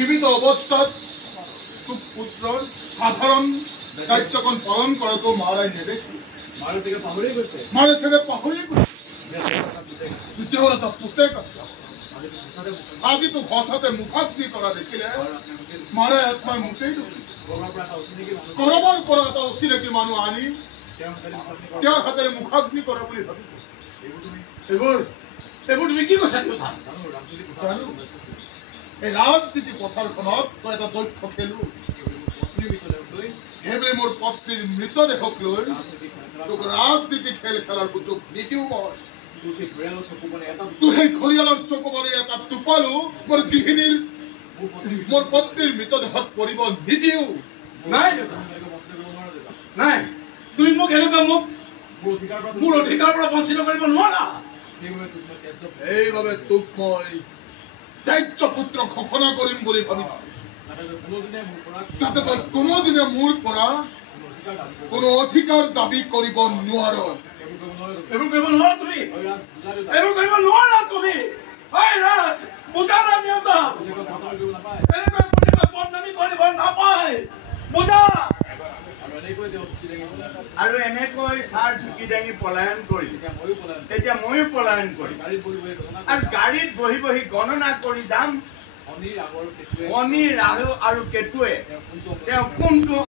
জীৱিত অৱস্থাত তোক পুত্ৰৰ সাধাৰণ দায়িত্বকণ পালন কৰাটো মাৰাই নেদেখি মাৰে চাগে পাহৰি গৈছে তেতিয়াহ'লে এটা পুতেক আছে আজি তোক হঠাতে মুখাগ্নি কৰা দেখিলে মাৰে আত্মাই মোটেই দুখী কৰবাৰ পৰা এটা অচিনাকি মানুহ আনি তেওঁৰ হাতেৰে মুখাগ্নি কৰা বুলি ভাবি এইবোৰ তুমি কি কৈছা কথা জানো এই ৰাজনীতি পথাৰখনত তই এটা দক্ষ খেলুৱৈ সেইবুলি মোৰ পত্নীৰ মৃতদেহক লৈ তোক ৰাজনীতি খেল খেলাৰ সুযোগ নিদিও মই তোৰ সেই ঘৰিয়ালৰ চকু বলি এটা টোপালো মোৰ গৃহিণীৰ মোৰ পত্নীৰ মৃতদেহত পৰিব নিদিও নাই নাই তুমি মোক এনেকুৱা মোক মোৰ অধিকাৰৰ পৰা বঞ্চিত কৰিব নোৱাৰা এইবাবে তোক মই দায়িত্ব পুত্ৰ ঘোষণা কৰিম বুলি ভাবিছো যাতে তই কোনোদিনে মোৰ পৰা কোনো অধিকাৰ দাবী কৰিব নোৱাৰ এইবোৰ কৰিব নোৱাৰা তুমি বদনামী কৰিব নাপায় বুজা আৰু এনেকৈ চাৰ ঝুঁকি দাঙি পলায়ন কৰি তেতিয়া ময়ো পলায়ন কৰিম আৰু গাড়ীত বহি বহি গণনা কৰি যাম শনি ৰাহু আৰু কেতুৱে তেওঁ কোনটো